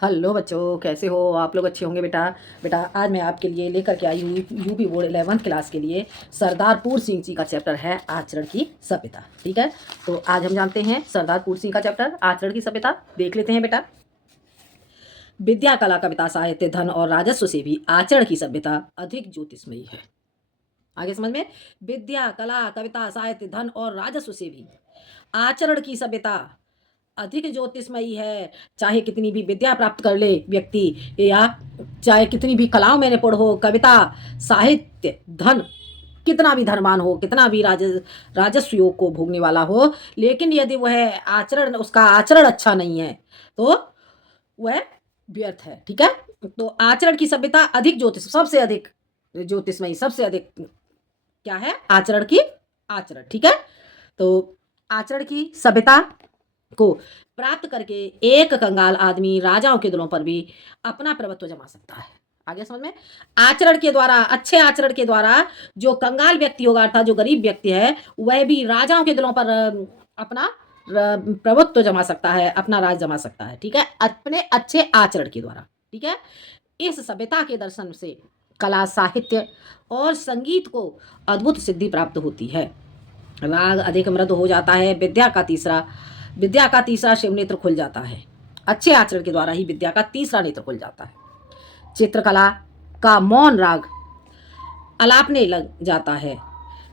Hello बच्चों, कैसे हो आप लोग? अच्छे होंगे बेटा। बेटा आज मैं आपके लिए लेकर के आई हूँ यूपी बोर्ड 11th क्लास के लिए सरदारपुर सिंह जी का चैप्टर है आचरण की सभ्यता। ठीक है, तो आज हम जानते हैं सरदारपुर सिंह का चैप्टर आचरण की सभ्यता। देख लेते हैं बेटा। विद्या कला कविता साहित्य धन और राजस्व से भी आचरण की सभ्यता अधिक ज्योतिषमयी है। आगे समझ में। विद्या कला कविता साहित्य धन और राजस्व से भी आचरण की सभ्यता अधिक ज्योतिषमयी है। चाहे कितनी भी विद्या प्राप्त कर ले व्यक्ति, या चाहे कितनी भी कलाओं में निपुण हो, कविता साहित्य धन, कितना भी धनवान हो, कितना भी राजस्व योग को भोगने वाला हो, लेकिन यदि वह आचरण, उसका आचरण अच्छा नहीं है तो वह व्यर्थ है। ठीक है, तो आचरण की सभ्यता अधिक ज्योतिष, सबसे अधिक ज्योतिषमयी, सबसे अधिक क्या है? आचरण की आचरण। ठीक है, तो आचरण की सभ्यता को प्राप्त करके एक कंगाल आदमी राजाओं के दिलों पर भी अपना प्रभुत्व जमा सकता है। आगे समझ में। आचरण के द्वारा, अच्छे आचरण के द्वारा जो कंगाल व्यक्ति होगा, अर्थात जो गरीब व्यक्ति है, वह भी राजाओं के दिलों पर अपना प्रभुत्व जमा सकता है, अपना राज जमा सकता है। ठीक है, अपने अच्छे आचरण के द्वारा। ठीक है, इस सभ्यता के दर्शन से कला साहित्य और संगीत को अद्भुत सिद्धि प्राप्त होती है। राग अधिक मृद हो जाता है। विद्या का तीसरा शिव नेत्र खुल जाता है। अच्छे आचरण के द्वारा ही विद्या का तीसरा नेत्र खुल जाता है। चित्रकला का मौन राग अलापने लग जाता है।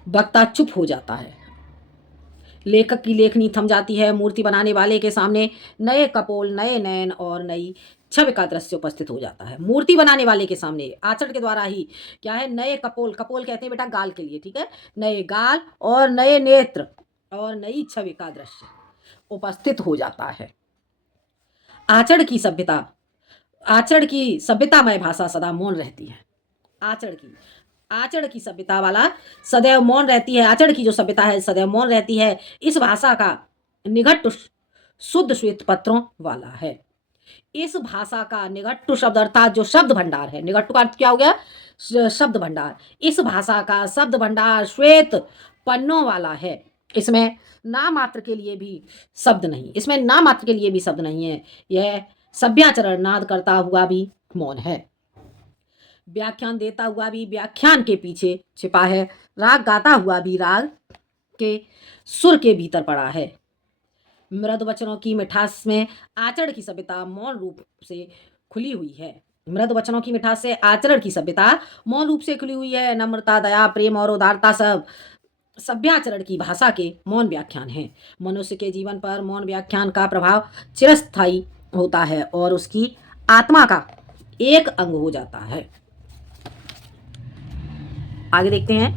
वक्ता चुप हो जाता है। लेखक की लेखनी थम जाती है। मूर्ति बनाने वाले के सामने नए कपोल, नए नयन और नई छवि का दृश्य उपस्थित हो जाता है। मूर्ति बनाने वाले के सामने आचरण के द्वारा ही क्या है? नए कपोल, कपोल कहते हैं बेटा गाल के लिए। ठीक है, नए गाल और नए नेत्र और नई छवि का दृश्य उपस्थित हो जाता है। आचरण की सभ्यता, आचरण की सभ्यतामय भाषा सदा मौन रहती है। आचरण की सभ्यता वाला सदैव मौन रहती है। आचरण की जो सभ्यता है सदैव मौन रहती है। इस भाषा का निघट्टु शुद्ध श्वेत पत्रों वाला है। इस भाषा का निघट्टु शब्द, अर्थात जो शब्द भंडार है, निघट्टु का अर्थ क्या हो गया? शब्द भंडार। इस भाषा का शब्द भंडार श्वेत पन्नों वाला है। इसमें ना मात्र के लिए भी शब्द नहीं, इसमें ना मात्र के लिए भी शब्द नहीं है। यह सभ्याचरण नाद करता हुआ भी मौन है। व्याख्यान देता हुआ भी व्याख्यान के पीछे छिपा है। राग गाता हुआ भी राग के सुर के भीतर पड़ा है। मृद वचनों की मिठास में आचरण की सभ्यता मौन रूप से खुली हुई है। मृद वचनों की मिठास से आचरण की सभ्यता मौन रूप से खुली हुई है। नम्रता, दया, प्रेम और उदारता सब सभ्याचरण की भाषा के मौन व्याख्यान हैं। मनुष्य के जीवन पर मौन व्याख्यान का प्रभाव चिरस्थायी होता है और उसकी आत्मा का एक अंग हो जाता है। आगे देखते हैं।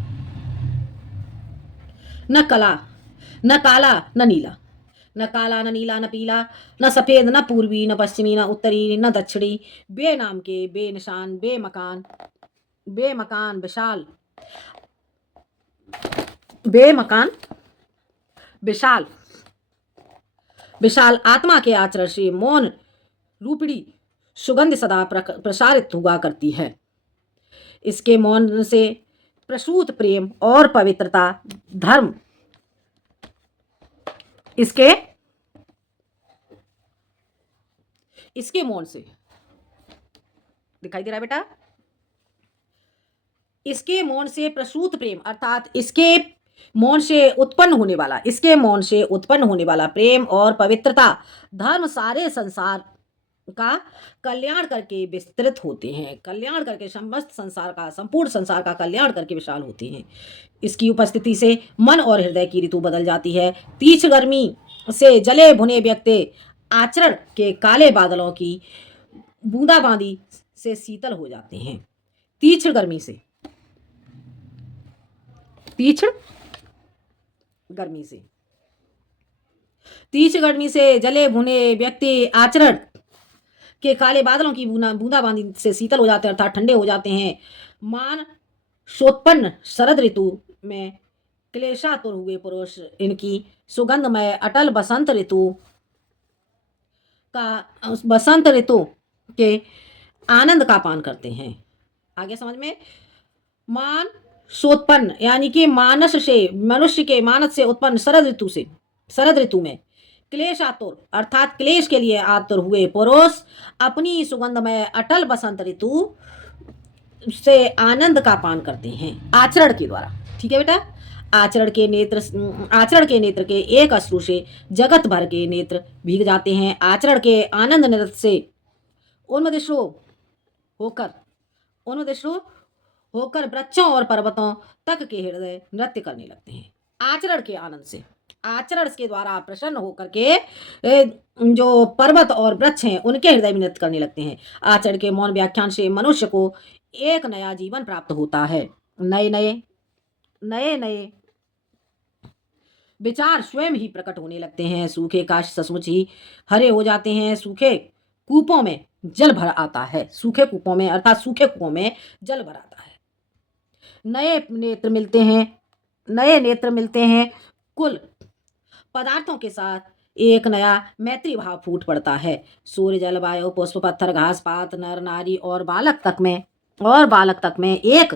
न कला, न काला, न नीला, न काला, न नीला, न पीला, न सफेद, न पूर्वी, न पश्चिमी, न उत्तरी, न दक्षिणी, बेनाम के, बेनिशान, बेमकान विशाल, बेमकान विशाल, विशाल आत्मा के आचरण से मौन रूपड़ी सुगंध सदा प्रसारित हुआ करती है। इसके मौन से प्रसूत प्रेम और पवित्रता, धर्म, इसके मौन से दिखाई दे रहा है बेटा। इसके मौन से प्रसूत प्रेम, अर्थात इसके मौन से उत्पन्न होने वाला, इसके मौन से उत्पन्न होने वाला प्रेम और पवित्रता, धर्म सारे संसार का कल्याण करके विस्तृत होते हैं। कल्याण करके समस्त संसार का, संपूर्ण संसार का कल्याण करके विशाल होते हैं। इसकी उपस्थिति से मन और हृदय की ऋतु बदल जाती है। तीक्ष्ण गर्मी से जले भुने व्यक्ति आचरण के काले बादलों की बूंदाबांदी से शीतल हो जाते हैं। तीक्ष्ण गर्मी से, तीक्ष्ण गर्मी से, तीक्ष्ण गर्मी से जले भुने व्यक्ति आचरण के काले बादलों की बूंदाबांदी से शीतल हो जाते हैं, अर्थात ठंडे हो जाते हैं। मान शोत्पन्न शरद ऋतु में क्लेशातुर हुए पुरुष इनकी सुगंधमय अटल बसंत ऋतु के आनंद का पान करते हैं। आगे समझ में। मान सोत्पन्न यानी कि मानस से, मनुष्य के मानस से उत्पन्न शरद ऋतु में क्लेशातुर अर्थात क्लेश के लिए आतुर हुए पुरुष अपनी सुगंधमय अटल बसंत ऋतु से आनंद का पान करते हैं आचरण के द्वारा। ठीक है बेटा, आचरण के नेत्र के एक अश्रु से जगत भर के नेत्र भीग जाते हैं। आचरण के आनंद नृत्य से उन्मदिष्टो होकर उन्मदिष्टो होकर वृक्षों और पर्वतों तक के हृदय नृत्य करने लगते हैं। आचरण के आनंद से, आचरण के द्वारा प्रसन्न होकर के जो पर्वत और वृक्ष हैं उनके हृदय में नृत्य करने लगते हैं। आचरण के मौन व्याख्यान से मनुष्य को एक नया जीवन प्राप्त होता है। नए नए विचार स्वयं ही प्रकट होने लगते हैं। सूखे काश सचमुच ही हरे हो जाते हैं। सूखे कूपों में जल भर आता है। सूखे कूपों में अर्थात सूखे कुओं में जल भर आता है। नए नेत्र मिलते हैं। कुल पदार्थों के साथ एक नया मैत्री भाव फूट पड़ता है। सूर्य, जल, वायु, पुष्प, पत्थर, घास पात, नर नारी और बालक तक में एक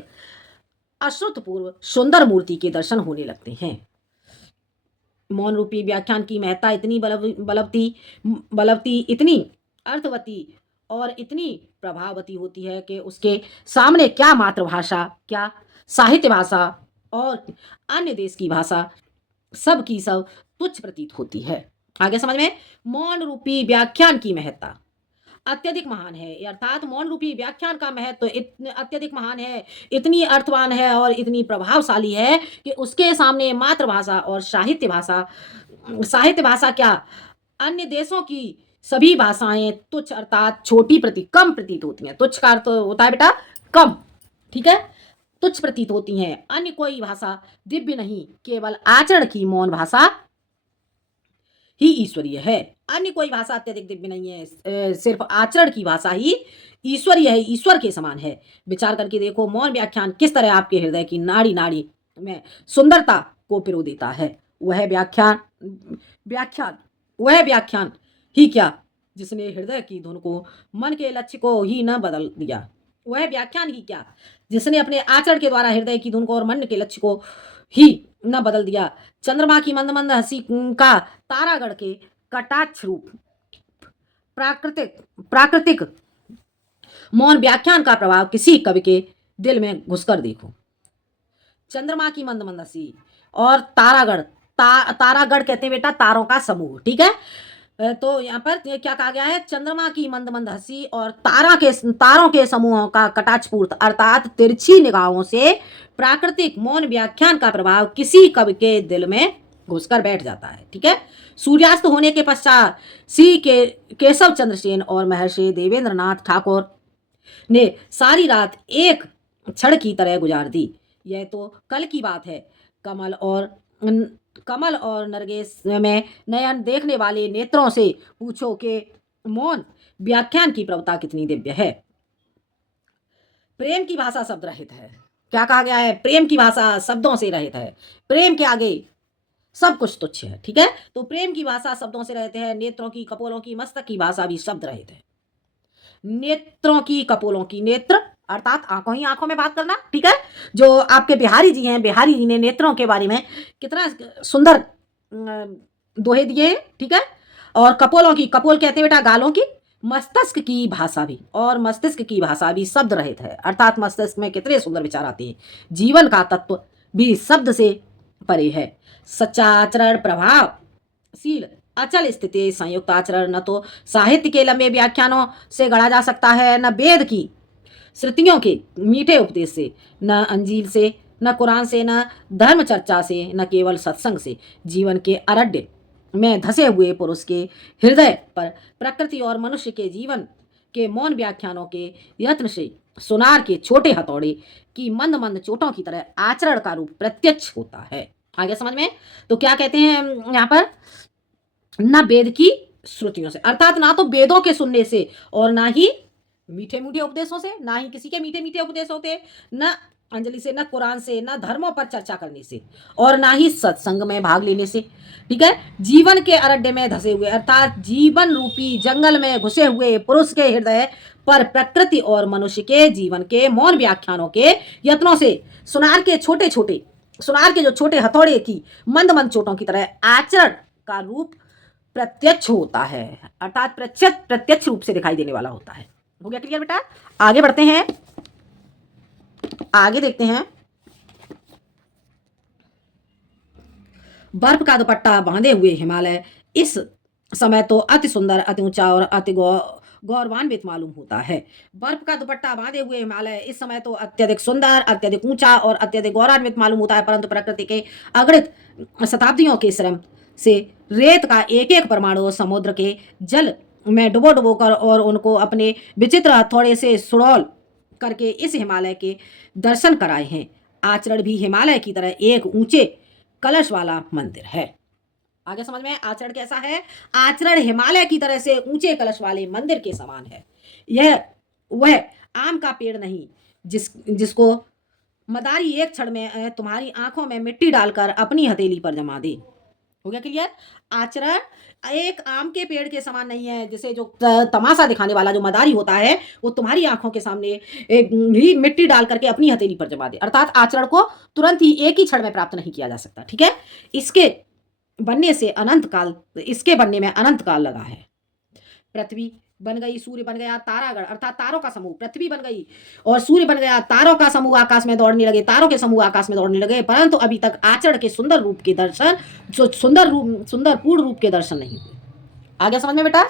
अश्रुतपूर्व सुंदर मूर्ति के दर्शन होने लगते हैं। मौन रूपी व्याख्यान की महत्ता इतनी बलवती, इतनी अर्थवती और इतनी प्रभाववती होती है कि उसके सामने क्या मातृभाषा, क्या साहित्य भाषा और अन्य देश की भाषा सब की सब तुच्छ प्रतीत होती है। आगे समझ में, मौन रूपी व्याख्यान की महत्ता अत्यधिक महान है। अर्थात मौन रूपी व्याख्यान का महत्व अत्यधिक महान है, इतनी अर्थवान है और इतनी प्रभावशाली है कि उसके सामने मातृभाषा और साहित्य भाषा क्या, अन्य देशों की सभी भाषाएं तुच्छ अर्थात कम प्रतीत होती हैं। तुच्छ का अर्थ होता है बेटा कम, ठीक है, तुच्छ प्रतीत होती हैं। अन्य कोई भाषा दिव्य नहीं, केवल आचरण की मौन भाषा ही ईश्वरीय है। अन्य कोई भाषा अत्यधिक दिव्य नहीं है, सिर्फ आचरण की भाषा ही ईश्वरीय है, ईश्वर के समान है। विचार करके देखो, मौन व्याख्यान किस तरह आपके हृदय की नाड़ी नाड़ी में सुंदरता को पिरो देता है। वह व्याख्यान ही क्या जिसने हृदय की धुन को, मन के लक्ष्य को ही न बदल दिया। वह व्याख्यान ही क्या जिसने अपने आचरण के द्वारा हृदय की धुन को और मन के लक्ष्य को ही न बदल दिया। चंद्रमा की मंद मंद हंसी का तारागढ़ के कटाक्ष रूप प्राकृतिक मौन व्याख्यान का प्रभाव किसी कवि के दिल में घुसकर देखो। चंद्रमा की मंद मंद हंसी और तारागढ़ कहते हैं बेटा तारों का समूह, ठीक है। तो यहाँ पर क्या कहा गया है, चंद्रमा की मंद मंद हंसी और तारों के समूहों का कटाक्षपूर्ण अर्थात तिरछी निगाहों से प्राकृतिक मौन व्याख्यान का प्रभाव किसी कवि के दिल में घुसकर बैठ जाता है, ठीक है। सूर्यास्त होने के पश्चात श्री केशव चंद्र सेन और महर्षि देवेंद्रनाथ ठाकुर ने सारी रात एक क्षण की तरह गुजार दी। यह तो कल की बात है। कमल और नरगिस में नयन देखने वाले नेत्रों से पूछो कि मौन व्याख्यान की प्रवता कितनी दिव्य है। प्रेम की भाषा शब्द रहित है। क्या कहा गया है, प्रेम की भाषा शब्दों से रहित है। प्रेम के आगे सब कुछ तुच्छ है, ठीक है। तो प्रेम की भाषा शब्दों से रहते हैं। नेत्रों की, कपोलों की, मस्तक की भाषा भी शब्द रहित है। नेत्रों की, कपोलों की, नेत्र अर्थात आंखों ही आंखों में बात करना, ठीक है। जो आपके बिहारी जी हैं, बिहारी जी ने नेत्रों के बारे में कितना सुंदर दोहे दिए हैं, ठीक है। और कपोलों की, कपोल कहते हैं बेटा गालों की। मस्तिष्क की भाषा भी शब्द रहित है। अर्थात मस्तिष्क में कितने सुंदर विचार आते हैं। जीवन का तत्व भी शब्द से परे है। सच्चा आचरण प्रभावशील अचल स्थिति संयुक्त आचरण न तो साहित्य के लंबे व्याख्यानों से गढ़ा जा सकता है, न वेद की श्रुतियों के मीठे उपदेश से, न अंजील से, न कुरान से, न धर्म चर्चा से, न केवल सत्संग से। जीवन के अरण्य में धसे हुए पुरुष के हृदय पर प्रकृति और मनुष्य के जीवन के मौन व्याख्यानों के यत्न से सुनार के छोटे हथौड़े की मंद मंद चोटों की तरह आचरण का रूप प्रत्यक्ष होता है। आगे समझ में, तो क्या कहते हैं यहाँ पर, न वेद की श्रुतियों से अर्थात ना तो वेदों के सुनने से और ना ही मीठे मीठे उपदेशों से, ना ही किसी के मीठे मीठे उपदेश होते, न अंजलि से, न कुरान से, न धर्मों पर चर्चा करने से और ना ही सत्संग में भाग लेने से, ठीक है। जीवन के अरण्य में धसे हुए अर्थात जीवन रूपी जंगल में घुसे हुए पुरुष के हृदय पर प्रकृति और मनुष्य के जीवन के मौन व्याख्यानों के यत्नों से सुनार के जो छोटे हथौड़े की मंद मंद चोटों की तरह आचरण का रूप प्रत्यक्ष होता है, अर्थात प्रत्यक्ष रूप से दिखाई देने वाला होता है। हो गया क्लियर बेटा? आगे बढ़ते हैं, आगे देखते हैं। बर्फ का दुपट्टा बांधे हुए हिमालय इस समय तो अति सुंदर, अति ऊंचा और अति गौरवान्वित मालूम होता है। बर्फ का दुपट्टा बांधे हुए हिमालय इस समय तो अत्यधिक सुंदर, अत्यधिक ऊंचा और अत्यधिक गौरवान्वित मालूम होता है, परंतु प्रकृति के अगणित शताब्दियों के श्रम से रेत का एक एक परमाणु समुद्र के जल में डुबो डुबो कर और उनको अपने विचित्र हथौड़े से सुड़ौल करके इस हिमालय के दर्शन कराए हैं। आचरण भी हिमालय की तरह एक ऊंचे कलश वाला मंदिर है। आगे समझ में? आचरण कैसा है? आचरण हिमालय की तरह से ऊंचे कलश वाले मंदिर के समान है। यह वह आम का पेड़ नहीं जिसको मदारी एक क्षण में तुम्हारी आंखों में मिट्टी डालकर अपनी हथेली पर जमा दे। हो गया क्लियर? आचरण एक आम के पेड़ के समान नहीं है, जिसे जो तमाशा दिखाने वाला जो मदारी होता है वो तुम्हारी आंखों के सामने एक ही मिट्टी डाल करके अपनी हथेली पर जमा दे। अर्थात आचरण को तुरंत ही एक ही क्षण में प्राप्त नहीं किया जा सकता। ठीक है? इसके बनने में अनंत काल लगा है। पृथ्वी बन गई, सूर्य बन गया, तारागण अर्थात तारों का समूह, पृथ्वी बन गई और सूर्य बन गया, तारों का समूह आकाश में दौड़ने लगे, तारों के समूह आकाश में दौड़ने लगे, परंतु अभी तक आचरण के सुंदर रूप के दर्शन, जो सुंदर पूर्ण रूप के दर्शन नहीं हुए। आगे समझ में बेटा?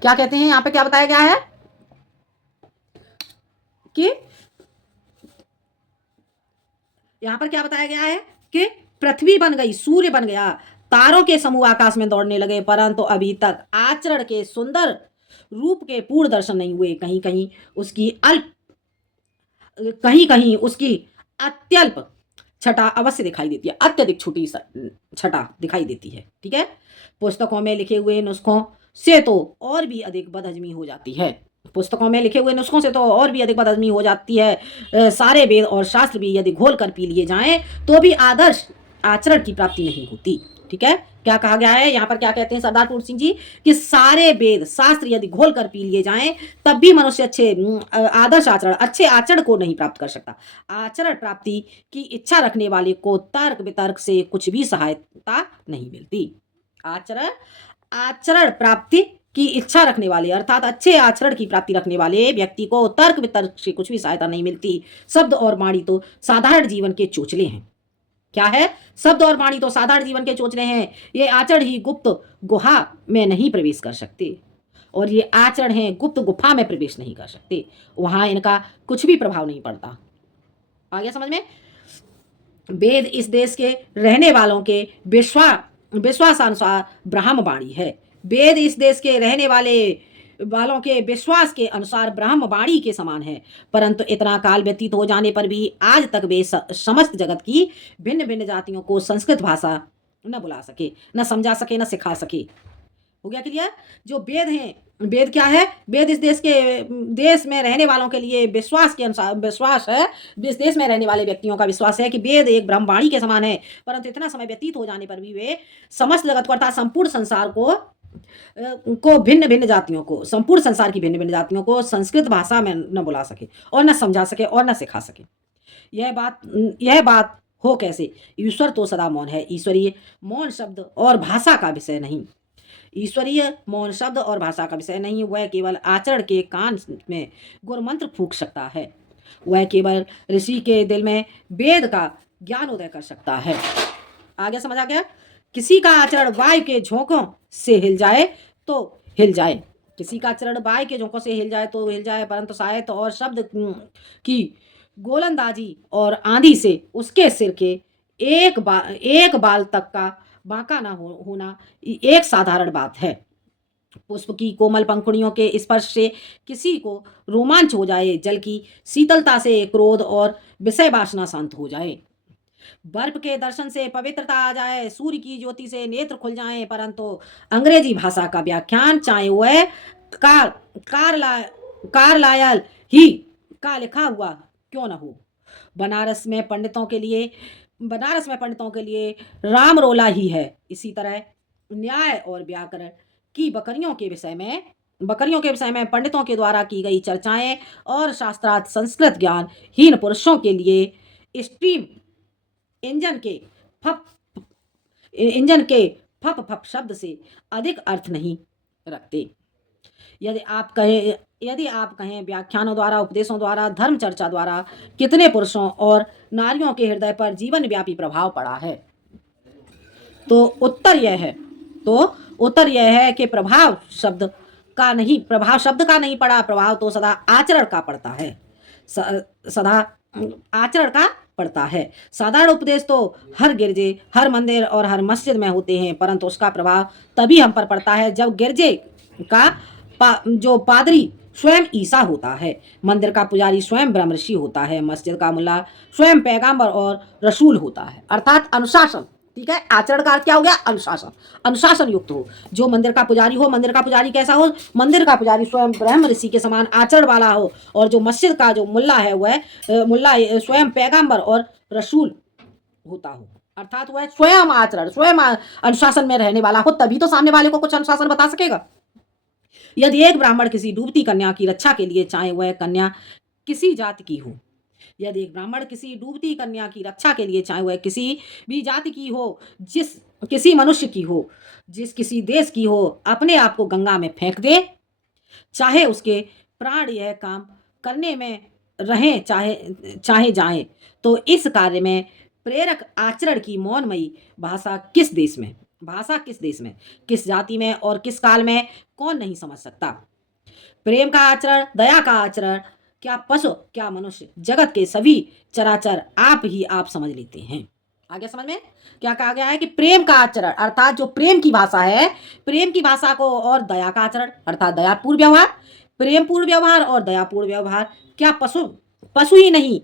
क्या कहते हैं यहाँ पे? क्या बताया गया है कि यहाँ पर क्या बताया गया है कि पृथ्वी बन गई, सूर्य बन गया, तारों के समूह आकाश में दौड़ने लगे, परंतु अभी तक आचरण के सुंदर रूप के पूर्ण दर्शन नहीं हुए। कहीं कहीं उसकी अत्यल्प छटा अवश्य दिखाई देती है, अत्यधिक छोटी छटा दिखाई देती है। ठीक है? पुस्तकों में लिखे हुए नुस्खों से तो और भी अधिक बदहजमी हो जाती है। पुस्तकों में लिखे हुए नुस्खों से तो और भी अधिक बदहजमी हो जाती है। सारे वेद और शास्त्र भी यदि घोल कर पी लिए जाएं तो भी आदर्श आचरण की प्राप्ति नहीं होती। ठीक है? क्या कहा गया है यहाँ पर? क्या कहते हैं सरदार पूर्ण सिंह जी कि सारे वेद शास्त्र यदि घोल कर पी लिए जाएं तब भी मनुष्य आदर्श आचरण, अच्छे आचरण को नहीं प्राप्त कर सकता। आचरण प्राप्ति की इच्छा रखने वाले को तर्क वितर्क से कुछ भी सहायता नहीं मिलती। आचरण प्राप्ति की इच्छा रखने वाले अर्थात अच्छे आचरण की प्राप्ति रखने वाले व्यक्ति को तर्क वितर्क से कुछ भी सहायता नहीं मिलती। शब्द और वाणी तो साधारण जीवन के चोचले हैं। क्या है? शब्द और वाणी तो साधारण जीवन के चोचले हैं। ये आचरण ही गुप्त गुहा में नहीं प्रवेश कर सकते, और ये आचरण है गुप्त गुफा में प्रवेश नहीं कर सकते, वहां इनका कुछ भी प्रभाव नहीं पड़ता। आ गया समझ में? वेद इस देश के रहने वालों के विश्वासानुसार ब्रह्मवाणी है। वेद इस देश के रहने वालों के विश्वास के अनुसार ब्रह्मवाणी के समान है, परंतु इतना काल व्यतीत हो जाने पर भी आज तक वे समस्त जगत की भिन्न भिन्न जातियों को संस्कृत भाषा न बुला सके, न समझा सके, न सिखा सके। हो गया क्लियर? जो वेद हैं, वेद क्या है? वेद इस देश में रहने वालों के लिए विश्वास के अनुसार विश्वास है, इस देश में रहने वाले व्यक्तियों का विश्वास है कि वेद एक ब्रह्मवाणी के समान है, परंतु इतना समय व्यतीत हो जाने पर भी वे समस्त जगत को अर्थात संपूर्ण संसार को भिन्न भिन्न जातियों को, संपूर्ण संसार की भिन्न भिन्न जातियों को संस्कृत भाषा में न बुला सके और न समझा सके और न सिखा सके। यह बात हो कैसे? ईश्वर तो सदा मौन है। ईश्वरीय मौन शब्द और भाषा का विषय नहीं, ईश्वरीय मौन शब्द और भाषा का विषय नहीं, वह केवल आचरण के कान में गुरमंत्र फूंक सकता है। वह केवल ऋषि के दिल में वेद का ज्ञान उदय कर सकता है। आगे समझ आ गया? किसी का आचरण वायु के झोंकों से हिल जाए तो हिल जाए, किसी का आचरण वायु के झोंकों से हिल जाए तो हिल जाए, परंतु साहित्य और शब्द की गोलंदाजी और आंधी से उसके सिर के एक बाल तक का बांका ना होना एक साधारण बात है। पुष्प की कोमल पंखुड़ियों के स्पर्श से किसी को रोमांच हो जाए, जल की शीतलता से क्रोध और विषय वासना शांत हो जाए, बर्फ के दर्शन से पवित्रता आ जाए, सूर्य की ज्योति से नेत्र खुल जाएं, परंतु अंग्रेजी भाषा का व्याख्यान चाहे वह कार्लायल ही का लिखा हुआ क्यों न हो, बनारस में पंडितों के लिए राम रोला ही है। इसी तरह न्याय और व्याकरण की बकरियों के विषय में पंडितों के द्वारा की गई चर्चाएं और शास्त्रार्थ संस्कृत ज्ञान हीन पुरुषों के लिए स्टीम इंजन के फप फप शब्द से अधिक अर्थ नहीं रखते। यदि आप कहें व्याख्यानों द्वारा, उपदेशों द्वारा, धर्म चर्चा द्वारा कितने पुरुषों और नारियों के हृदय पर जीवन व्यापी प्रभाव पड़ा है, तो उत्तर यह है कि प्रभाव शब्द का नहीं पड़ा। प्रभाव तो सदा आचरण का पड़ता है, सदा आचरण का पड़ता है। साधारण उपदेश तो हर गिरजे, हर मंदिर और हर मस्जिद में होते हैं, परंतु उसका प्रभाव तभी हम पर पड़ता है जब गिरजे का जो पादरी स्वयं ईसा होता है, मंदिर का पुजारी स्वयं ब्रह्म ऋषि होता है, मस्जिद का मुल्ला स्वयं पैगंबर और रसूल होता है। अर्थात अनुशासन। ठीक है, आचरण का अर्थ क्या हो गया? अनुशासन। अनुशासन युक्त हो। जो मंदिर का पुजारी हो, मंदिर का पुजारी कैसा हो? मंदिर का पुजारी स्वयं ब्रह्म ऋषि के समान आचरण वाला हो, और जो मस्जिद का जो मुल्ला है वह मुल्ला स्वयं पैगंबर और रसूल होता हो। अर्थात वह स्वयं आचरण, स्वयं अनुशासन में रहने वाला हो, तभी तो सामने वाले को कुछ अनुशासन बता सकेगा। यदि एक ब्राह्मण किसी डूबती कन्या की रक्षा के लिए, चाहे वह कन्या किसी जाति की हो, यदि एक ब्राह्मण किसी डूबती कन्या की रक्षा के लिए, चाहे वह किसी भी जाति की हो, जिस किसी मनुष्य की हो, जिस किसी देश की हो, अपने आप को गंगा में फेंक दे, चाहे उसके प्राण यह काम करने में रहें चाहे जाएं, तो इस कार्य में प्रेरक आचरण की मौनमयी भाषा किस देश में, किस जाति में और किस काल में कौन नहीं समझ सकता। प्रेम का आचरण, दया का आचरण, क्या पशु क्या मनुष्य, जगत के सभी चराचर आप समझ लेते हैं। आगे समझ में क्या कहा गया है कि प्रेम का आचरण अर्थात जो प्रेम की भाषा है, प्रेम की भाषा को, और दया का आचरण अर्थात दयापूर्ण व्यवहार, प्रेमपूर्ण व्यवहार और दयापूर्ण व्यवहार, क्या पशु ही नहीं,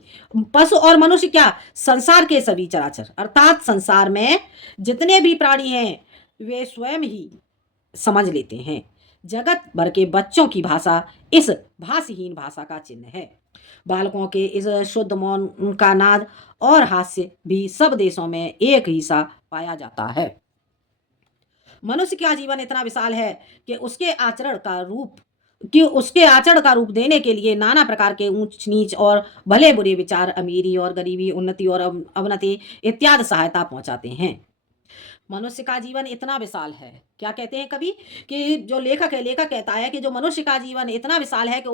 पशु और मनुष्य क्या, संसार के सभी चराचर अर्थात संसार में जितने भी प्राणी हैं वे स्वयं ही समझ लेते हैं। जगत भर के बच्चों की भाषा इस भाषहीन भाषा का चिन्ह है। बालकों के इस शुद्ध मौन का नाद और हास्य भी सब देशों में एक ही सा पाया जाता है। मनुष्य का जीवन इतना विशाल है कि उसके आचरण का रूप देने के लिए नाना प्रकार के ऊंच नीच और भले बुरे विचार, अमीरी और गरीबी, उन्नति और अवनति इत्यादि सहायता पहुंचाते हैं। मनुष्य का जीवन इतना विशाल है, क्या कहते हैं कवि कि जो लेखक कहता है कि जो मनुष्य का जीवन इतना विशाल है कि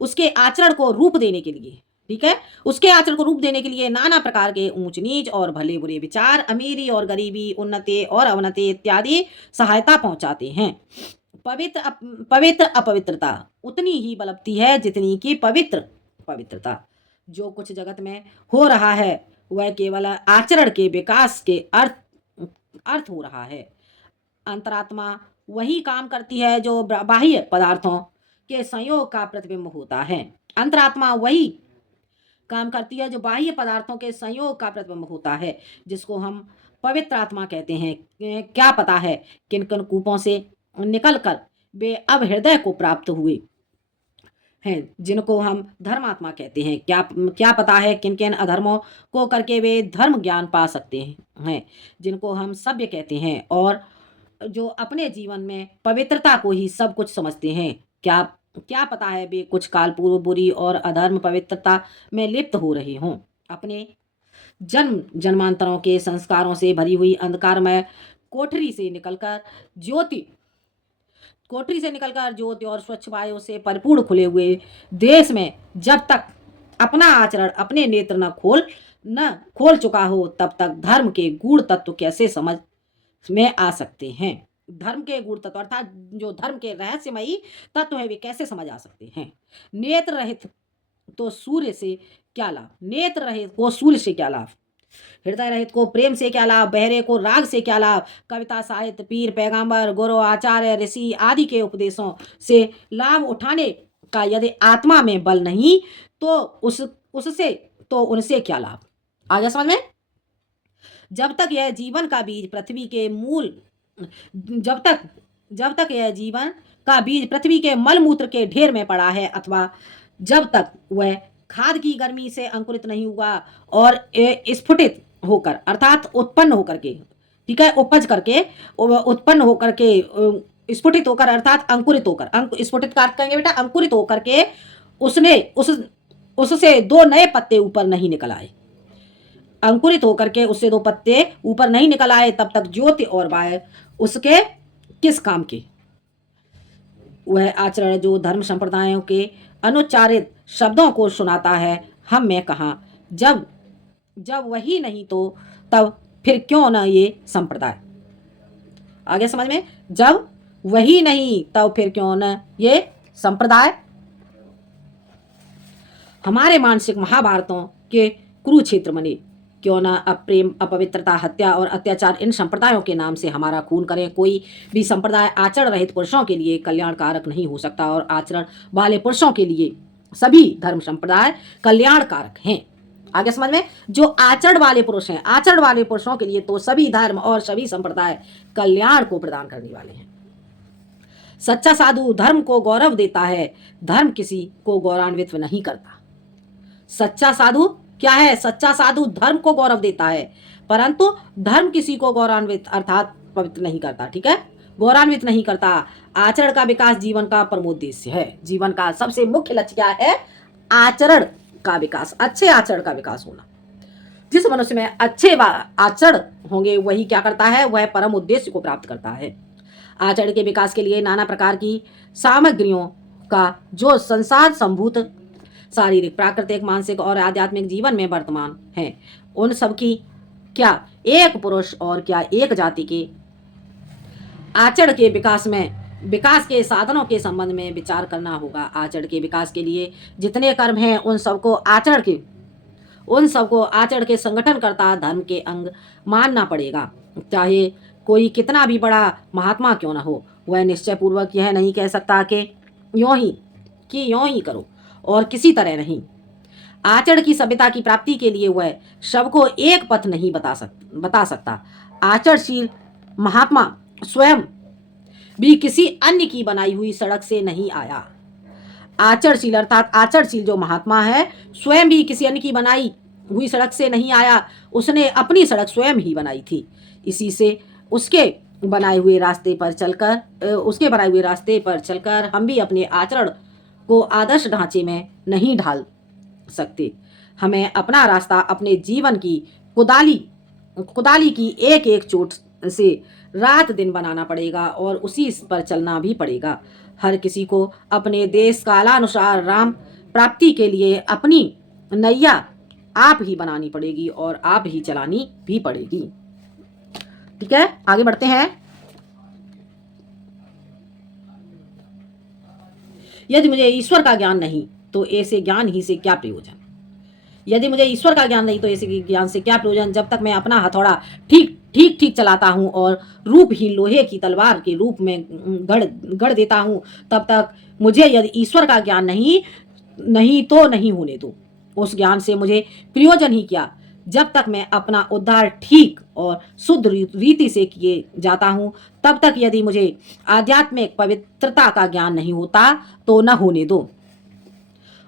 उसके आचरण को रूप देने के लिए, ठीक है, उसके आचरण को रूप देने के लिए नाना प्रकार के ऊंच नीच और भले बुरे विचार, अमीरी और गरीबी, उन्नति और अवनति इत्यादि सहायता पहुंचाते हैं। पवित्र अपवित्रता उतनी ही बलवती है जितनी कि पवित्रता। जो कुछ जगत में हो रहा है वह केवल आचरण के विकास के अर्थ हो रहा है। अंतरात्मा वही काम करती है जो बाह्य पदार्थों के संयोग का प्रतिबिंब होता है। अंतरात्मा वही काम करती है जो बाह्य पदार्थों के संयोग का प्रतिबिंब होता है, जिसको हम पवित्र आत्मा कहते हैं। क्या पता है किन किन कूपों से निकलकर वे अब हृदय को प्राप्त हुए हैं, जिनको हम धर्मात्मा कहते हैं। क्या पता है किन किन अधर्मों को करके वे धर्म ज्ञान पा सकते हैं, जिनको हम सभ्य कहते हैं, और जो अपने जीवन में पवित्रता को ही सब कुछ समझते हैं। क्या पता है वे कुछ काल पूर्व बुरी और अधर्म पवित्रता में लिप्त हो रहे हों। अपने जन्मांतरों के संस्कारों से भरी हुई अंधकारमय कोठरी से निकलकर ज्योति और स्वच्छ वायु से परिपूर्ण खुले हुए देश में जब तक अपना आचरण अपने नेत्र न खोल चुका हो, तब तक धर्म के गूढ़ तत्व कैसे समझ में आ सकते हैं। धर्म के गूढ़ तत्व अर्थात जो धर्म के रहस्यमयी तत्व है वे कैसे समझ आ सकते हैं। नेत्र रहित तो सूर्य से क्या लाभ, नेत्र रहित को सूर्य से क्या लाभ, हृदय रहित को प्रेम से क्या लाभ, बहरे को राग से क्या लाभ। कविता, साहित्य, पीर, पैगंबर, गुरु, आचार्य, ऋषि आदि के उपदेशों से लाभ उठाने का यदि आत्मा में बल नहीं तो उनसे क्या लाभ। आ गया समझ में। जब तक यह जीवन का बीज पृथ्वी के मलमूत्र के ढेर में पड़ा है, अथवा जब तक वह खाद की गर्मी से अंकुरित नहीं हुआ और स्फुटित होकर अर्थात उत्पन्न होकर के, ठीक है, उपज करके उत्पन्न होकर के स्फुटित होकर अर्थात अंकुरित होकर, स्फुटित का अर्थ कहेंगे बेटा अंकुरित होकर के उससे दो नए पत्ते ऊपर नहीं निकल आए। अंकुरित होकर के उससे 2 पत्ते ऊपर नहीं निकल आए, तब तक ज्योति और वाय उसके किस काम के। वह आचरण जो धर्म संप्रदायों के अनुच्चारित शब्दों को सुनाता है, हम में कहाँ। जब जब वही नहीं तो तब फिर क्यों न ये संप्रदाय। आगे समझ में, जब वही नहीं तब फिर क्यों न ये संप्रदाय। हमारे मानसिक महाभारतों के कुरुक्षेत्र बने, क्यों ना अप्रेम, अपवित्रता, हत्या और अत्याचार इन संप्रदायों के नाम से हमारा खून करें। कोई भी संप्रदाय आचरण रहित पुरुषों के लिए कल्याणकारक नहीं हो सकता और आचरण वाले पुरुषों के लिए सभी धर्म संप्रदाय कल्याणकारक हैं। आगे समझ में, जो आचरण वाले पुरुष हैं, आचरण वाले पुरुषों के लिए तो सभी धर्म और सभी संप्रदाय कल्याण को प्रदान करने वाले हैं। सच्चा साधु धर्म को गौरव देता है, धर्म किसी को गौरवान्वित नहीं करता। सच्चा साधु क्या है? सच्चा साधु धर्म को गौरव देता है, परंतु धर्म किसी को गौरवान्वित अर्थात पवित्र नहीं करता। ठीक है, गौरवान्वित नहीं करता। आचरण का विकास जीवन का परमोद्देश्य है। जीवन का सबसे मुख्य लक्ष्य क्या है? आचरण का विकास, अच्छे आचरण का विकास होना। जिस मनुष्य में अच्छे आचरण होंगे वही क्या करता है? वह परम उद्देश्य को प्राप्त करता है। आचरण के विकास के लिए नाना प्रकार की सामग्रियों का जो संसार संभूत शारीरिक, प्राकृतिक, मानसिक और आध्यात्मिक जीवन में वर्तमान है, उन सब की क्या एक पुरुष और क्या एक जाति के आचरण के विकास के साधनों के संबंध में विचार करना होगा। आचरण के विकास के लिए जितने कर्म हैं उन सबको आचरण के संगठनकर्ता धर्म के अंग मानना पड़ेगा। चाहे कोई कितना भी बड़ा महात्मा क्यों न हो, वह निश्चय पूर्वक यह नहीं कह सकता कि यूं ही करो और किसी तरह नहीं। आचरण की सभ्यता की प्राप्ति के लिए वह सबको एक पथ नहीं बता सकता। आचरणशील महात्मा स्वयं भी किसी अन्य की बनाई हुई सड़क से नहीं आया। आचरणशील अर्थात आचरणशील जो महात्मा है स्वयं भी किसी अन्य की बनाई हुई सड़क से नहीं आया, उसने अपनी सड़क स्वयं ही बनाई थी। इसी से उसके बनाए हुए रास्ते पर चलकर हम भी अपने आचरण को आदर्श ढांचे में नहीं ढाल सकते। हमें अपना रास्ता अपने जीवन की कुदाली की एक एक चोट से रात दिन बनाना पड़ेगा और उसी पर चलना भी पड़ेगा। हर किसी को अपने देश कालानुसार राम प्राप्ति के लिए अपनी नैया आप ही बनानी पड़ेगी और आप ही चलानी भी पड़ेगी। ठीक है, आगे बढ़ते हैं। यदि मुझे ईश्वर का ज्ञान नहीं तो ऐसे ज्ञान ही से क्या प्रयोजन। यदि मुझे ईश्वर का ज्ञान नहीं तो ऐसे ज्ञान से क्या प्रयोजन। जब तक मैं अपना हथौड़ा ठीक चलाता हूँ और रूपहीन लोहे की तलवार के रूप में गढ़ देता हूँ, तब तक मुझे यदि ईश्वर का ज्ञान नहीं तो नहीं होने दो। उस ज्ञान से मुझे प्रयोजन ही क्या, जब तक मैं अपना उद्धार ठीक और शुद्ध रीति से किए जाता हूँ, तब तक यदि मुझे आध्यात्मिक पवित्रता का ज्ञान नहीं होता तो न होने दो।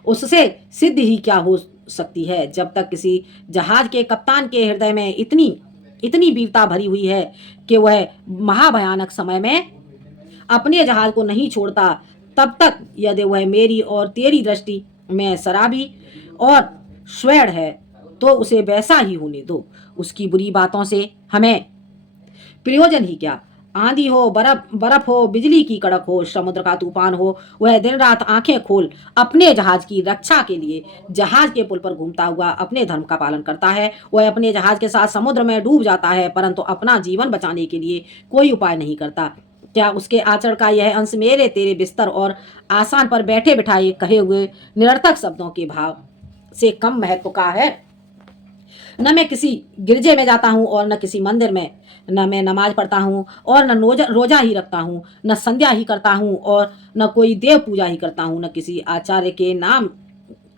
उससे सिद्ध ही क्या हो सकती है। जब तक किसी जहाज के कप्तान के हृदय में इतनी वीरता भरी हुई है कि वह महाभयानक समय में अपने जहाज को नहीं छोड़ता, तब तक यदि वह मेरी और तेरी दृष्टि में शराबी और स्वैर है तो उसे वैसा ही होने दो। उसकी बुरी बातों से हमें प्रयोजन ही क्या। आंधी हो, बर्फ हो, बिजली की कड़क हो, समुद्र का तूफान हो, वह दिन रात आंखें खोल अपने जहाज की रक्षा के लिए जहाज के पुल पर घूमता हुआ अपने धर्म का पालन करता है। वह अपने जहाज के साथ समुद्र में डूब जाता है, परंतु अपना जीवन बचाने के लिए कोई उपाय नहीं करता। क्या उसके आचरण का यह अंश मेरे तेरे बिस्तर और आसान पर बैठे बिठाए कहे हुए निरर्थक शब्दों के भाव से कम महत्व का है? न मैं किसी गिरजे में जाता हूँ और न किसी मंदिर में, न मैं नमाज पढ़ता हूँ और न रोजा ही रखता हूँ, न संध्या ही करता हूँ और न कोई देव पूजा ही करता हूँ, न किसी आचार्य के नाम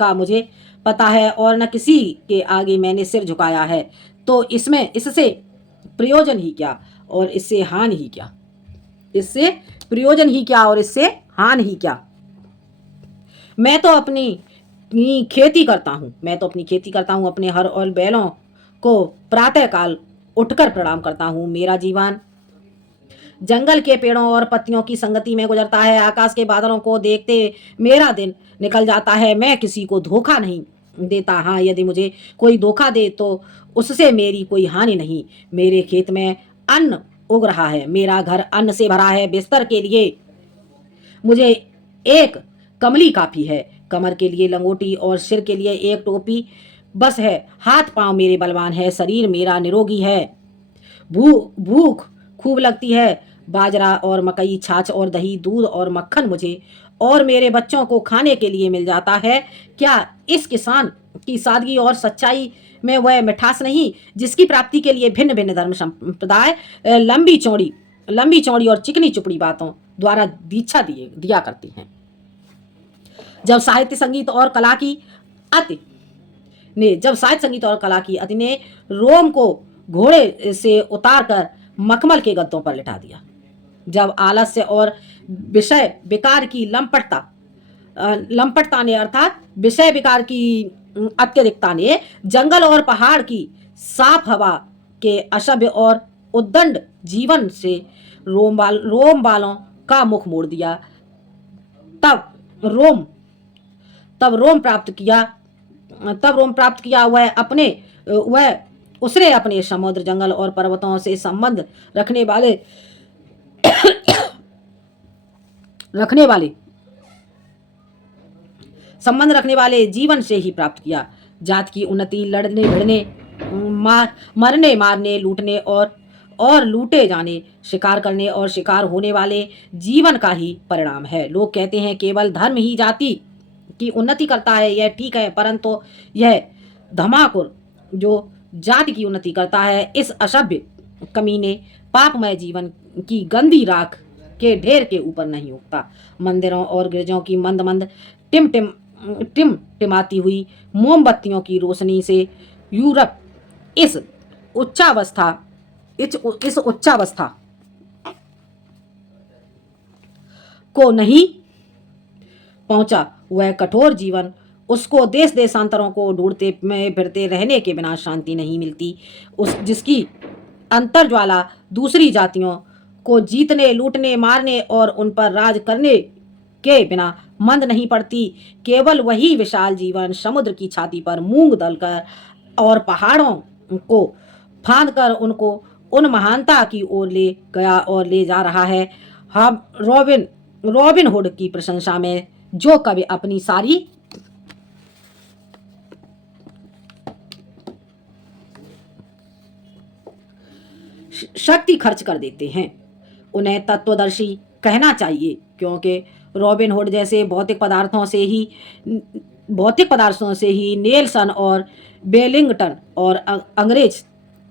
का मुझे पता है और न किसी के आगे मैंने सिर झुकाया है, तो इससे प्रयोजन ही क्या और इससे हानि ही क्या। इससे प्रयोजन ही क्या और इससे हानि ही क्या। मैं तो अपनी खेती करता हूँ, अपने हर और बैलों को प्रातः काल उठकर प्रणाम करता हूँ। मेरा जीवन जंगल के पेड़ों और पत्तियों की संगति में गुजरता है। आकाश के बादलों को देखते मेरा दिन निकल जाता है। मैं किसी को धोखा नहीं देता। हाँ, यदि मुझे कोई धोखा दे तो उससे मेरी कोई हानि नहीं। मेरे खेत में अन्न उग रहा है, मेरा घर अन्न से भरा है। बिस्तर के लिए मुझे एक कमली काफी है, कमर के लिए लंगोटी और सिर के लिए एक टोपी बस है। हाथ पांव मेरे बलवान है, शरीर मेरा निरोगी है। भूख खूब लगती है। बाजरा और मकई, छाछ और दही, दूध और मक्खन मुझे और मेरे बच्चों को खाने के लिए मिल जाता है। क्या इस किसान की सादगी और सच्चाई में वह मिठास नहीं जिसकी प्राप्ति के लिए भिन्न भिन्न धर्म संप्रदाय लंबी चौड़ी और चिकनी चुपड़ी बातों द्वारा दीक्षा दिया करती हैं। जब साहित्य संगीत और कला की अति ने रोम को घोड़े से उतारकर मखमल के गद्दों पर लिटा दिया, जब आलस्य और विषय विकार की लंपटता ने अर्थात विषय विकार की अत्यधिकता ने जंगल और पहाड़ की साफ हवा के असभ्य और उद्दंड जीवन से रोम वालों का मुख मोड़ दिया, तब रोम प्राप्त किया वह उसने अपने समुद्र, जंगल और पर्वतों से संबंध रखने वाले जीवन से ही प्राप्त किया। जात की उन्नति लड़ने भिड़ने, मरने मारने, लूटने और लूटे जाने, शिकार करने और शिकार होने वाले जीवन का ही परिणाम है। लोग कहते हैं केवल धर्म ही जाति की उन्नति करता है। यह ठीक है, परंतु यह धमाकुर जो जाति की उन्नति करता है, इस असभ्य कमीने पापमय जीवन की गंदी राख के ढेर के ऊपर नहीं उगता। मंदिरों और गिरजों की मंद मंद टिमटिमाती हुई मोमबत्तियों की रोशनी से यूरोप इस उच्चावस्था को नहीं पहुंचा। वह कठोर जीवन, उसको देश देशांतरों को ढूंढते में फिरते रहने के बिना शांति नहीं मिलती, जिसकी अंतर्ज्वाला दूसरी जातियों को जीतने, लूटने, मारने और उन पर राज करने के बिना मंद नहीं पड़ती। केवल वही विशाल जीवन समुद्र की छाती पर मूंग दलकर और पहाड़ों को फांद कर उनको उन महानता की ओर ले गया और ले जा रहा है। हम रॉबिन हुड की प्रशंसा में जो कवि अपनी सारी शक्ति खर्च कर देते हैं, उन्हें तत्वदर्शी कहना चाहिए, क्योंकि रॉबिन हुड जैसे भौतिक पदार्थों से ही नेल्सन और बेलिंगटन और अंग्रेज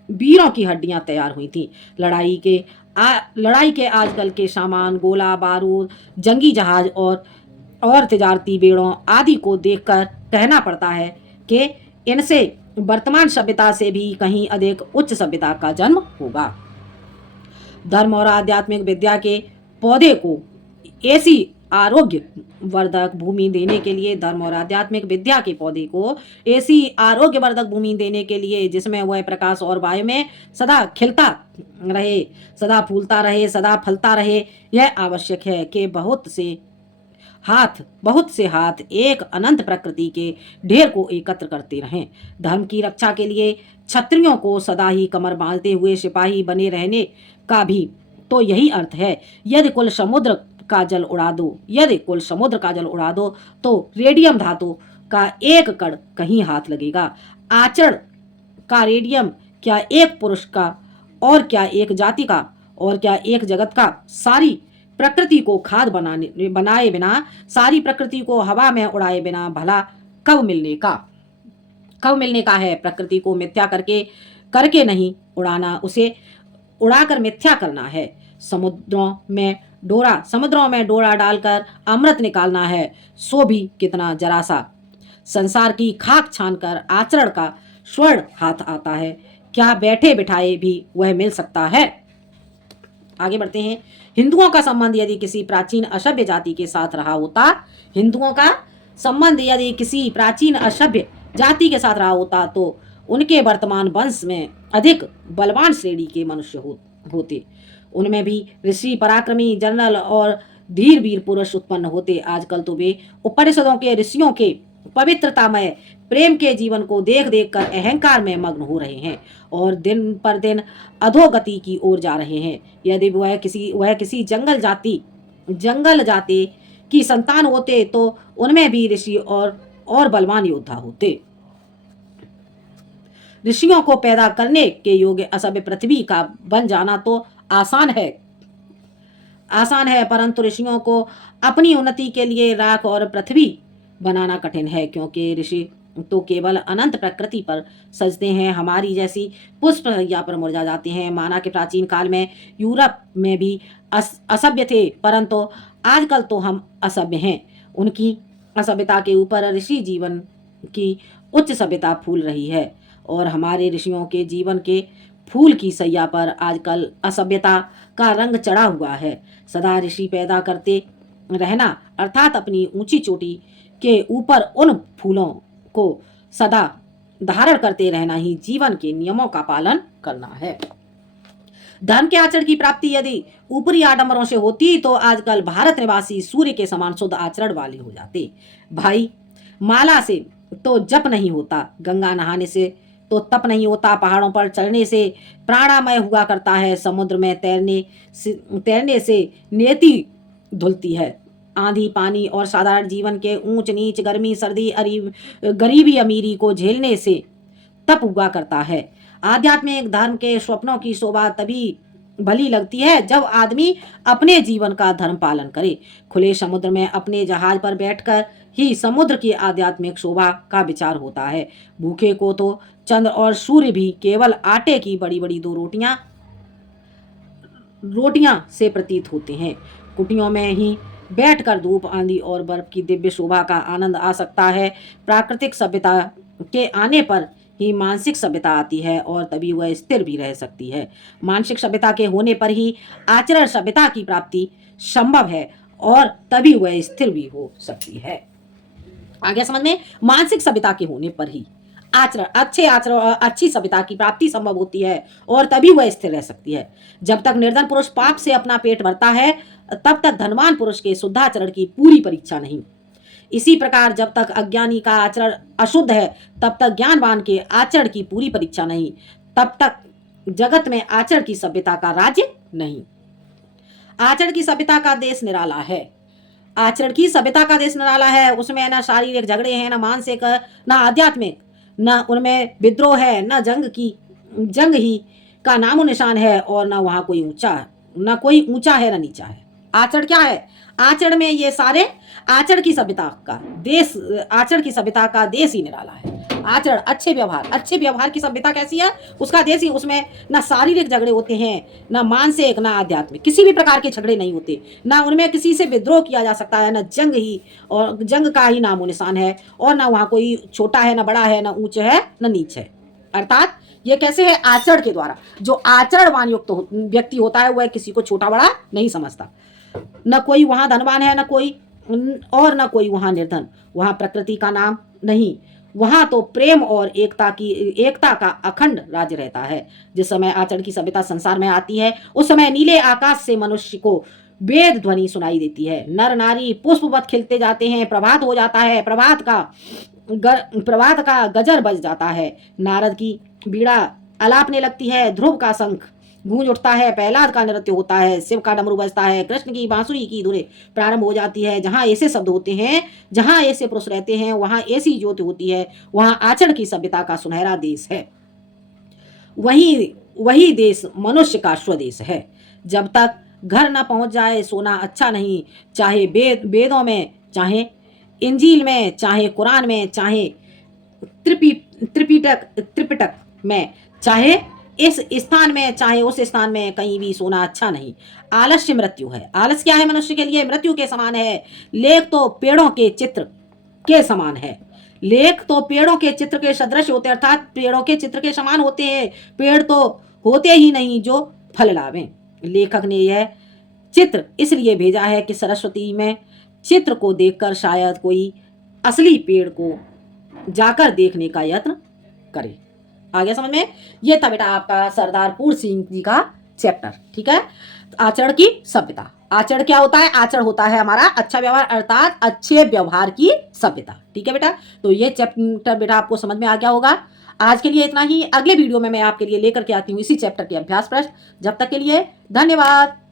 वीरों की हड्डियां तैयार हुई थी। लड़ाई के आजकल के सामान, गोला बारूद, जंगी जहाज और तिजारती बेड़ों आदि को देखकर कहना पड़ता है कि इनसे वर्तमान सभ्यता से भी कहीं अधिक उच्च सभ्यता का जन्म होगा। धर्म और आध्यात्मिक विद्या के पौधे को ऐसी आरोग्यवर्धक भूमि देने के लिए जिसमें वह प्रकाश और वायु में सदा खिलता रहे, सदा फूलता रहे, सदा फलता रहे, यह आवश्यक है कि बहुत से हाथ एक अनंत प्रकृति के ढेर को एकत्र करते रहें। धर्म की रक्षा के लिए क्षत्रियों को सदा ही कमर बांधते हुए सिपाही बने रहने का भी तो यही अर्थ है। यदि कुल समुद्र का जल उड़ा दो तो रेडियम धातु का एक कण कहीं हाथ लगेगा। आचरण का रेडियम क्या एक पुरुष का, और क्या एक जाति का, और क्या एक जगत का? सारी प्रकृति को खाद बनाए बिना, सारी प्रकृति को हवा में उड़ाए बिना भला कब मिलने का है? प्रकृति को मिथ्या करके नहीं उड़ाना, उसे उड़ाकर मिथ्या करना है। समुद्रों में डोरा डालकर अमृत निकालना है, सो भी कितना जरा सा। संसार की खाक छानकर आचरण का स्वर्ण हाथ आता है, क्या बैठे बिठाए भी वह मिल सकता है? आगे बढ़ते हैं। हिंदुओं का संबंध यदि किसी प्राचीन असभ्य जाति के साथ रहा होता तो उनके वर्तमान वंश में अधिक बलवान श्रेणी के मनुष्य होते। उनमें भी ऋषि, पराक्रमी, जनरल और धीर वीर पुरुष उत्पन्न होते। आजकल तो वे उपनिषदों के ऋषियों के पवित्रतामय प्रेम के जीवन को देख देख कर अहंकार में मग्न हो रहे हैं और दिन पर दिन अधोगति की ओर जा रहे हैं। यदि वह किसी जंगल जाति की संतान होते तो उनमें भी ऋषि और बलवान योद्धा होते। ऋषियों को पैदा करने के योग्य असभ्य पृथ्वी का बन जाना तो आसान है, परंतु ऋषियों को अपनी उन्नति के लिए राख और पृथ्वी बनाना कठिन है, क्योंकि ऋषि तो केवल अनंत प्रकृति पर सजते हैं, हमारी जैसी पुष्प हैया पर मुरझा जाते हैं। माना कि प्राचीन काल में यूरोप में भी असभ्य थे, परंतु आजकल तो हम असभ्य हैं। उनकी असभ्यता के ऊपर ऋषि जीवन की उच्च सभ्यता फूल रही है और हमारे ऋषियों के जीवन के फूल की सैया पर आजकल असभ्यता का रंग चढ़ा हुआ है। सदा ऋषि पैदा करते रहना अर्थात अपनी ऊंची चोटी के ऊपर उन फूलों को सदा धारण करते रहना ही जीवन के नियमों का पालन करना है। धर्म के आचरण की प्राप्ति यदि ऊपरी आडंबरों से होती तो आजकल भारत निवासी सूर्य के समान शुद्ध आचरण वाले हो जाते। भाई, माला से तो जप नहीं होता, गंगा नहाने से तो तप नहीं होता, पहाड़ों पर चढ़ने से प्राणामय हुआ करता है, समुद्र में तैरने से नियति धुलती है, आंधी पानी और साधारण जीवन के ऊंच नीच गर्मी सर्दी गरीबी अमीरी को झेलने से तप हुआ करता है। आध्यात्मिक धर्म के स्वप्नों की शोभा तभी भली लगती है जब आदमी अपने जीवन का धर्म पालन करे। खुले समुद्र में अपने जहाज पर बैठकर ही समुद्र की आध्यात्मिक शोभा का विचार होता है। भूखे को तो चंद्र और सूर्य भी केवल आटे की बड़ी बड़ी दो रोटियां से प्रतीत होते हैं। कुटियों में ही बैठकर धूप आंधी और बर्फ की दिव्य शोभा का आनंद आ सकता है। प्राकृतिक सभ्यता के आने पर ही मानसिक सभ्यता आती है और तभी वह स्थिर भी रह सकती है। मानसिक सभ्यता के होने पर ही आचरण सभ्यता की प्राप्ति संभव है और तभी वह स्थिर भी हो सकती है। आगे समझ में, मानसिक सभ्यता के होने पर ही अच्छी सभ्यता की प्राप्ति संभव होती है और तभी वह स्थिर रह सकती है। जब तक निर्धन पुरुष पाप से अपना पेट भरता है तब तक धनवान पुरुष के शुद्धाचरण की पूरी परीक्षा नहीं। इसी प्रकार जब तक अज्ञानी का आचरण अशुद्ध है तब तक ज्ञानवान के आचरण की पूरी परीक्षा नहीं। तब तक जगत में आचरण की सभ्यता का राज्य नहीं। आचरण की सभ्यता का देश निराला है। उसमें न शारीरिक झगड़े हैं, न मानसिक, न आध्यात्मिक, न उनमें विद्रोह है, न जंग ही का नामो निशान है और न वहाँ कोई ऊंचा है न नीचा है। आचरण क्या है? आचरण में ये सारे आचरण की सभ्यता का देश ही निराला है। आचरण, अच्छे व्यवहार की सभ्यता कैसी है? उसका देश ही, उसमें न शारीरिक झगड़े होते हैं, न मानसिक, न आध्यात्मिक, किसी भी प्रकार के झगड़े नहीं होते, न उनमें किसी से विद्रोह किया जा सकता है, न जंग का ही नामो निशान है और न वहाँ कोई छोटा है न बड़ा है, न ऊंच है न नीच है। अर्थात ये कैसे है? आचरण के द्वारा। जो आचरणवान युक्त व्यक्ति होता है वह किसी को छोटा बड़ा नहीं समझता। न कोई वहाँ धनवान है न कोई वहाँ निर्धन। वहाँ प्रकृति का नाम नहीं, वहाँ तो प्रेम और एकता का अखंड राज्य रहता है। जिस समय आचरण की सभ्यता संसार में आती है उस समय नीले आकाश से मनुष्य को वेद ध्वनि सुनाई देती है। नर नारी पुष्पवत खिलते जाते हैं, प्रभात हो जाता है, प्रभात का गजर बज जाता है, नारद की बीड़ा अलापने लगती है, ध्रुव का शंख गूंज उठता है, प्रहलाद का नृत्य होता है, शिव का डमरू बजता है, कृष्ण की बांसुरी की धुनें प्रारंभ हो जाती है। जहाँ ऐसे शब्द होते हैं, जहाँ ऐसे पुरुष रहते हैं, वहाँ ऐसी ज्योति होती है, वहाँ आचरण की सभ्यता का सुनहरा देश है। वही देश मनुष्य का स्वदेश है। जब तक घर न पहुँच जाए सोना अच्छा नहीं। चाहे वेदों में, चाहे इंजील में, चाहे कुरान में, चाहे त्रिपिटक में, चाहे इस स्थान में चाहे उस स्थान में, कहीं भी सोना अच्छा नहीं। आलस्य मृत्यु है। आलस्य क्या है? मनुष्य के लिए मृत्यु के समान है। लेख तो पेड़ों के चित्र के समान है। लेख तो पेड़ों के चित्र के सदृश होते, अर्थात पेड़ों के चित्र के समान होते हैं। पेड़ तो होते ही नहीं जो फल लावें। लेखक ने यह चित्र इसलिए भेजा है कि सरस्वती में चित्र को देखकर शायद कोई असली पेड़ को जाकर देखने का यत्न करे। आगे समझ में? ये था बेटा आपका सरदार पूर्ण सिंह जी का चैप्टर। ठीक है, आचरण की सभ्यता। आचरण क्या होता है? आचरण होता है हमारा अच्छा व्यवहार, अर्थात अच्छे व्यवहार की सभ्यता। ठीक है बेटा, तो ये चैप्टर बेटा आपको समझ में आ गया होगा। आज के लिए इतना ही। अगले वीडियो में मैं आपके लिए लेकर के आती हूँ इसी चैप्टर के अभ्यास प्रश्न। जब तक के लिए धन्यवाद।